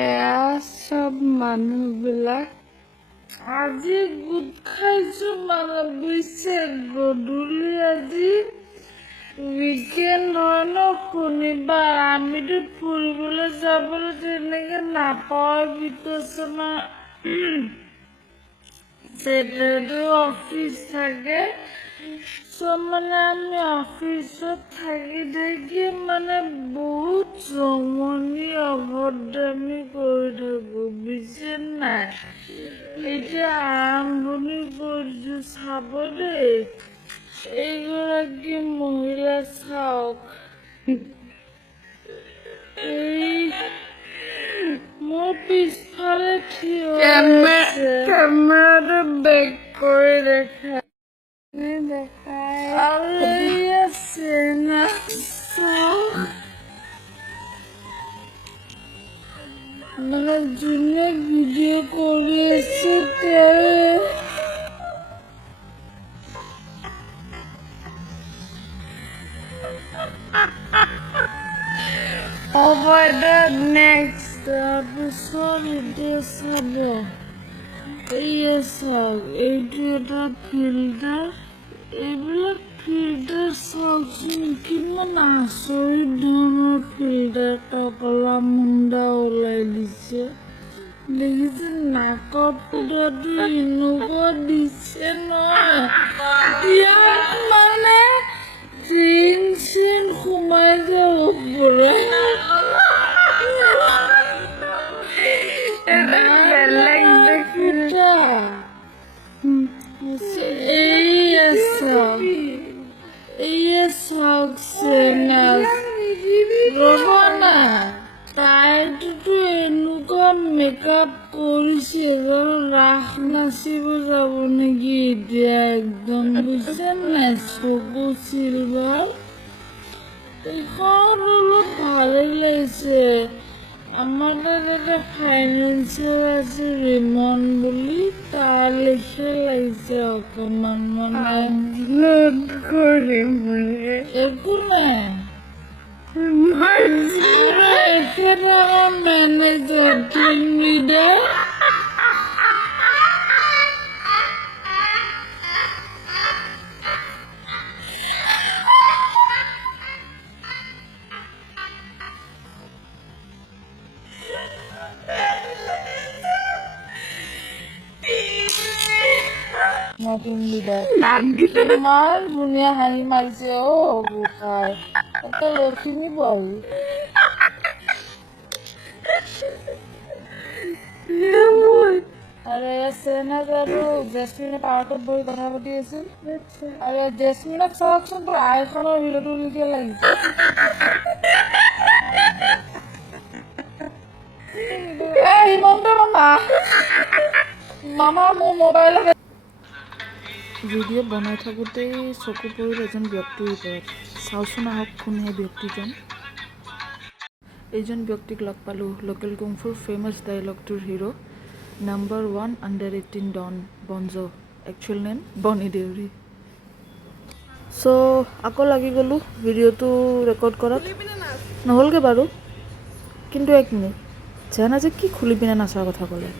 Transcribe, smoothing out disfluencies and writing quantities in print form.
এয়া সব মানুহবিলাক আজি গোট খাইছো মানে বুজিছে গধূলি আজি উইকেণ্ড হয় ন শনিবাৰ আমিতো ফুৰিবলৈ যাবলৈ তেনেকে নাপাওঁ বিকশনা চেটাৰডে অফিচ থাকে চব মানে আমি অফিচত থাকি মানে বহুত জমনি অভদ্ৰামি কৰি থাকো বুজিছে নাই এতিয়া আৰম্ভণি কৰিছো চাব দেই এইগৰাকী মহিলা চাওক মোৰ পিছফালে থিয় কেমেৰাটো বেক কৰি দেখাই আছে না মানে যোনে ভিডিঅ' কৰি আছে তেওঁ নেক্সট তাৰপিছত এতিয়া চাব এয়া চাওক এইটো এটা ফিল্টাৰ এইবিলাক ফিল্টাৰ চাওকচোন কিমান আচৰিত ধৰণৰ ফিল্টাৰ টকলা মুণ্ডা ওলাই দিছে দেখিছে নাকৰ ফুটাটো এনেকুৱা দিছে নহয় ইয়াত মানে চিন সোমাই যাব পৰা বেলেগ দেখিছা এইয়া চাওকচোন ৰ'ব না তাইটোতো এনেকুৱা মেকআপ কৰিছে ৰাস নাচিব যাব নেকি এতিয়া একদম বুজিছে নাই চকু চিলভাৰ এইখন অলপ ভালেই লাগিছে আমাৰ তাত এটা ফাইনেন্সিয়েল আছে ৰিমন বুলি তাৰ লেখীয়া লাগিছে অকণমান মানে একো নাই এখেত মেনেজাৰ টিম লিডাৰ ইমান ধুনীয়া হাঁহি মাৰিছে অ' গোসাঁই একে লখিমী বোৱাৰী আৰু চেনেজ আৰু জেচমিনে পাৰ্কত বহি কথা পাতি আছিল আৰু জেচমিনক চাওকচোন তোৰ আইখনৰ হিৰোটো লিখিয়া লাগিছে হিমন্ত মামা মোৰ মোবাইল ভিডিঅ' বনাই থাকোঁতেই চকু পৰিল এজন ব্যক্তিৰ ওপৰত চাওচোন আহক কোন সেই ব্যক্তিজন এইজন ব্যক্তিক লগ পালোঁ লোকেল কুংফুৰ ফেমাছ ডাইলগটোৰ হিৰো নাম্বাৰ 1 আণ্ডাৰ 18 ডন বনজ একচুৱেল নেম বনি দেউৰী চ' আকৌ লাগি গ'লোঁ ভিডিঅ'টো ৰেকৰ্ড কৰাত নহ'লগৈ বাৰু কিন্তু এক মিনিট জানা যে কি খুলি পিনে নাচাৰ কথা ক'লে